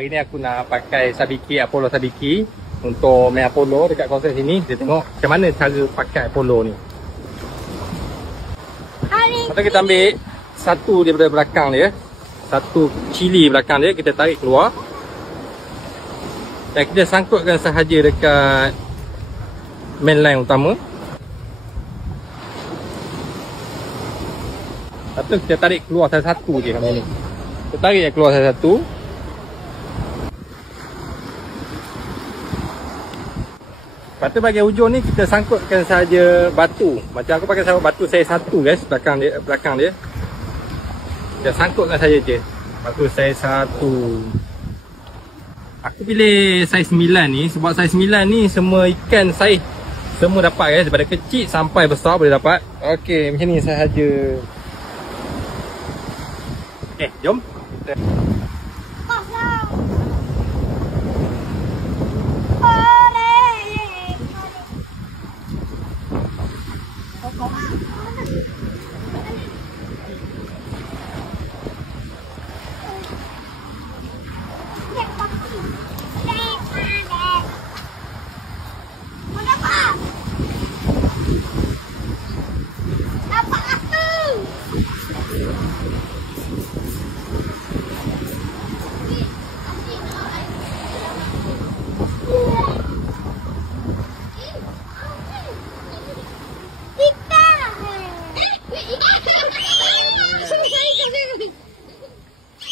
Hari ni aku nak pakai Sabiki, Apollo Sabiki untuk main Apollo dekat kawasan sini. Kita tengok macam mana cara pakai Apollo ni. Lepas kita ambil satu daripada belakang dia, satu cili belakang dia, kita tarik keluar dan kita sangkutkan sahaja dekat main line utama. Lepas tu kita tarik keluar satu-satu je macam ni. Kita tarik je keluar satu-satu. Lepas tu bahagian hujung ni kita sangkutkan sahaja batu. Macam aku pakai sabuk batu saiz 1 guys, belakang dia. Kita sangkutkan saja je. Batu saiz 1. Aku pilih saiz 9 ni sebab saiz 9 ni semua ikan saiz semua dapat guys, daripada kecil sampai besar boleh dapat. Okey, macam ni sahaja. Jom.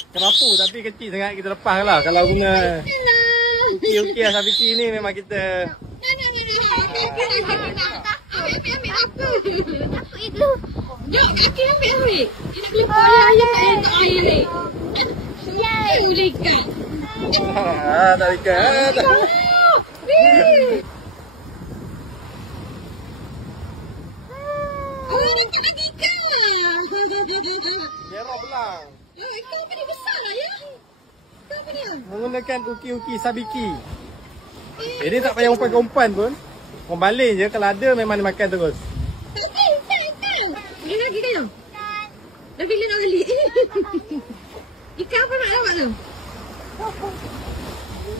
Kerapu tapi kecil sangat, kita lepas lah. Kalau guna uki-uki Sabiki ni memang kita ambil apa? Apa itu? Jom kaki ambil. Dia nak kelipar ayam tak air ni. Boleh ikat. Tak ikat. Oh, nak ikat. Merah belang. Ikan apa ni besar lah ya? Ikan apa ni? Menggunakan uki-uki Sabiki. Ini tak payah umpan-umpan pun. Orang baling je, kalau ada memang dia makan terus. Ikan. Boleh lagi kan? Dah bila nak beli? Ikan apa nak awak tu?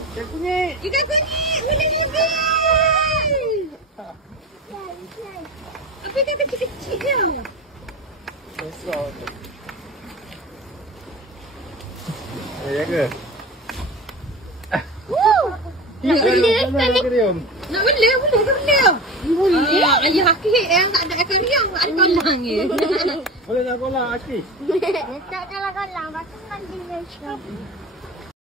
Ikan kunyit. Ikan kunyit. Boleh juga. Apa ikan kecil-kecil je? Besar tu. Jaga. Nak beli ikan ni? Nak beli ke beli? Boleh. Ayah akik yang tak ada akuarium, tak ada kolam je. Boleh nak kolam akik? Tak ada kolam, batu mandi je.